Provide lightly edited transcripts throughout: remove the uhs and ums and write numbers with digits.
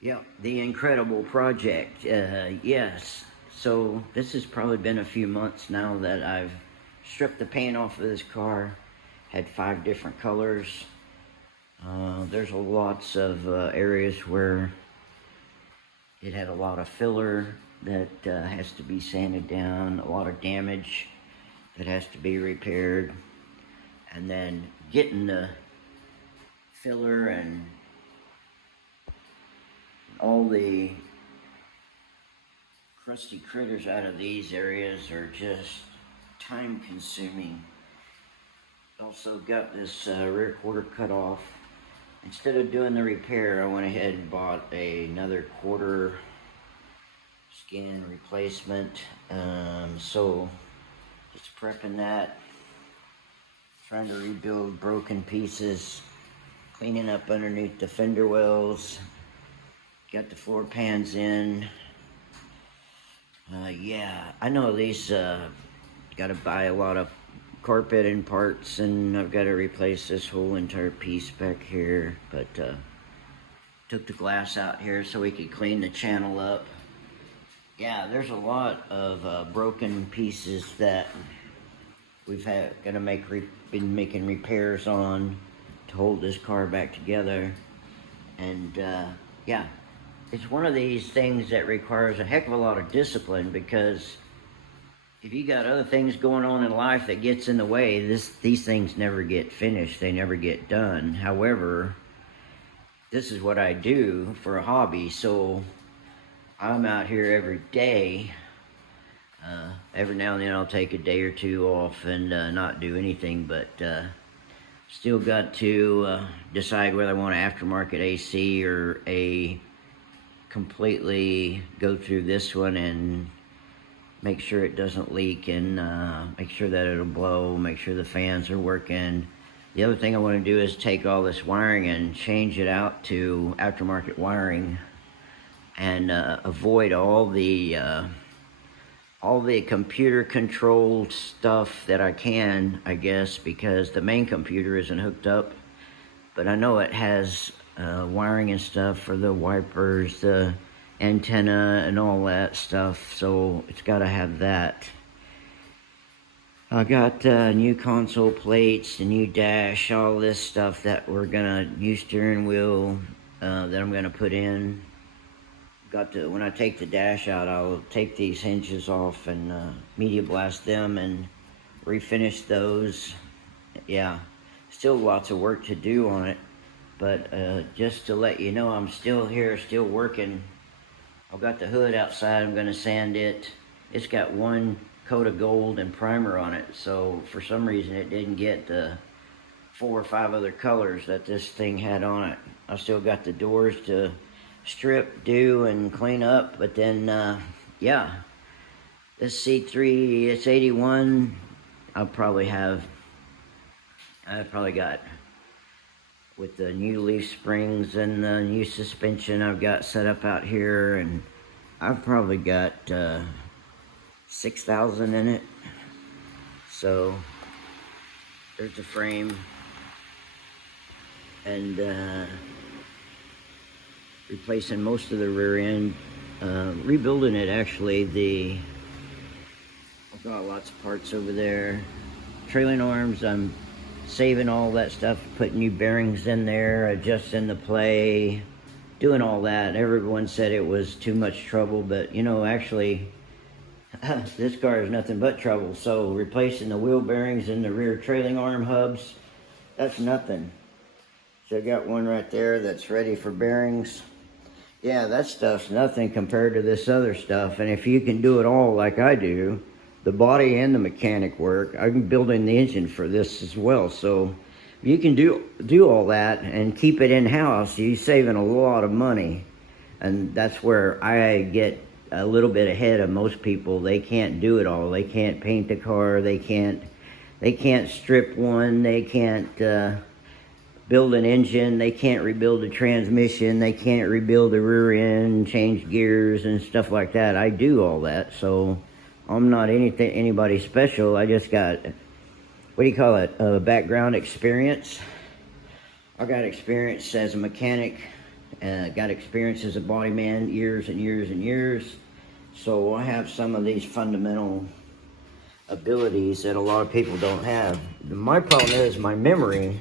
Yeah, the incredible project. Yes. So this has probably been a few months now that I've stripped the paint off of this car. Had 5 different colors. There's lots of areas where it had a lot of filler that has to be sanded down, a lot of damage that has to be repaired, and then getting the filler and all the crusty critters out of these areas are just time consuming. Also got this rear quarter cut off. Instead of doing the repair, I went ahead and bought another quarter skin replacement. So just prepping that, trying to rebuild broken pieces, cleaning up underneath the fender wells, got the floor pans in. Yeah, I know these, got to buy a lot of carpet and parts, and I've got to replace this whole entire piece back here, but took the glass out here so we could clean the channel up. Yeah, there's a lot of broken pieces that we've got to been making repairs on to hold this car back together. And yeah, it's one of these things that requires a heck of a lot of discipline, because if you got other things going on in life that gets in the way, these things never get finished. They never get done. However, this is what I do for a hobby, so I'm out here every day. Every now and then I'll take a day or two off and not do anything, but still got to decide whether I want an aftermarket AC or completely go through this one and make sure it doesn't leak, and make sure that it'll blow, make sure the fans are working. The other thing I want to do is take all this wiring and change it out to aftermarket wiring, and avoid all the computer controlled stuff that I can, I guess, because the main computer isn't hooked up, but I know it has wiring and stuff for the wipers, the antenna and all that stuff, so it's got to have that. I got new console plates, the new dash, all this stuff that we're gonna, new steering wheel that I'm gonna put in. When I take the dash out, I'll take these hinges off and media blast them and refinish those. Yeah, still lots of work to do on it, but just to let you know, I'm still here, still working. I've got the hood outside. I'm gonna sand it. It's got one coat of gold and primer on it, so for some reason it didn't get the 4 or 5 other colors that this thing had on it. I still got the doors to strip, do, and clean up, but then yeah, this C3, it's 81. I probably got, with the new leaf springs and the new suspension I've got set up out here, and I've probably got 6,000 in it. So there's the frame, and replacing most of the rear end, rebuilding it actually. I've got lots of parts over there. Trailing arms, I'm saving all that stuff, putting new bearings in there, adjusting the play, doing all that. Everyone said it was too much trouble, but you know, actually, this car is nothing but trouble. So replacing the wheel bearings and the rear trailing arm hubs, that's nothing. So I got one right there that's ready for bearings. Yeah, that stuff's nothing compared to this other stuff. And if you can do it all like I do, the body and the mechanic work, I'm building the engine for this as well. So if you can do all that and keep it in-house, you're saving a lot of money. And that's where I get a little bit ahead of most people. They can't do it all. They can't paint the car. They can't strip one. They can't build an engine. They can't rebuild a transmission. They can't rebuild the rear end, change gears and stuff like that. I do all that, so I'm not anybody special. I just got, what do you call it, background experience. I got experience as a mechanic Got experience as a body man, years and years and years. So I have some of these fundamental abilities that a lot of people don't have. My problem is my memory.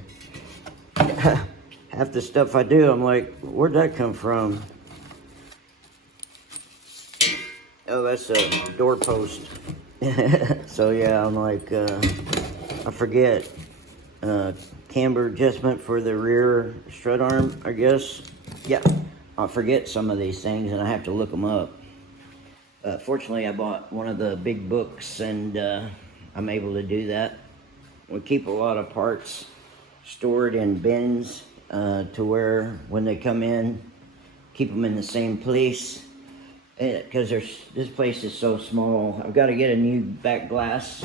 Half the stuff I do, I'm like, where'd that come from? Oh, that's a doorpost. So yeah, I'm like, I forget. Camber adjustment for the rear strut arm, I guess. Yeah, I forget some of these things and I have to look them up. Fortunately, I bought one of the big books and I'm able to do that. We keep a lot of parts stored in bins to where when they come in, keep them in the same place. Because this place is so small. I've got to get a new back glass.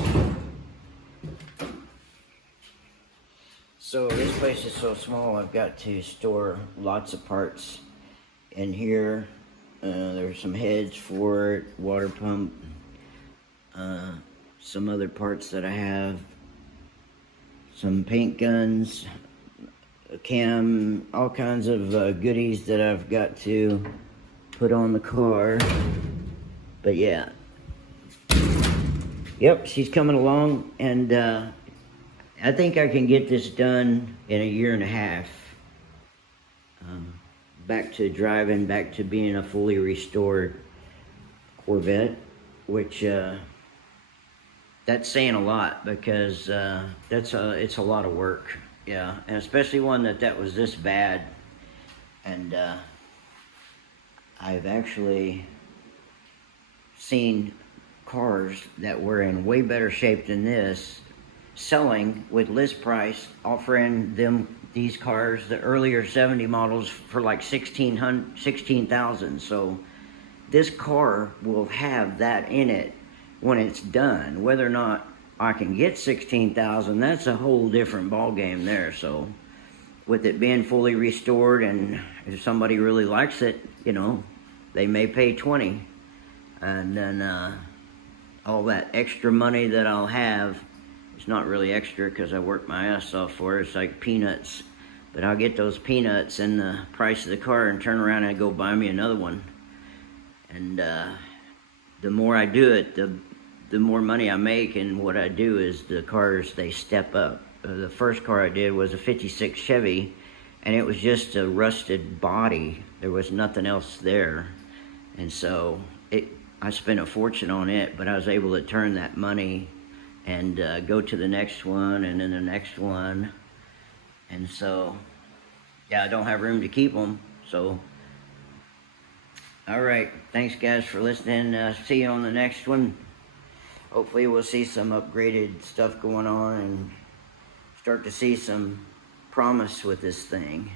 So this place is so small, I've got to store lots of parts in here. There's some heads for it, water pump, some other parts that I have, some paint guns, a cam, all kinds of goodies that I've got to put on the car. But yeah, yep, she's coming along, and I think I can get this done in a year and a half. Back to driving, back to being a fully restored Corvette, which that's saying a lot, because it's a lot of work. Yeah, and especially one that was this bad. And I've actually seen cars that were in way better shape than this selling with list price, offering them these cars, the earlier 70 models, for like $16,000. So this car will have that in it when it's done. Whether or not I can get $16,000, that's a whole different ball game there. So with it being fully restored, and if somebody really likes it, you know, they may pay 20, and then all that extra money that I'll have, it's not really extra because I worked my ass off for it. It's like peanuts. But I'll get those peanuts in the price of the car and turn around and go buy me another one. And the more I do it, the more money I make. And what I do is the cars, they step up. The first car I did was a 56 Chevy, and it was just a rusted body. There was nothing else there. And so I spent a fortune on it, but I was able to turn that money and go to the next one, and then the next one. And so, yeah, I don't have room to keep them. So, all right, thanks guys for listening. See you on the next one. Hopefully we'll see some upgraded stuff going on and start to see some promise with this thing.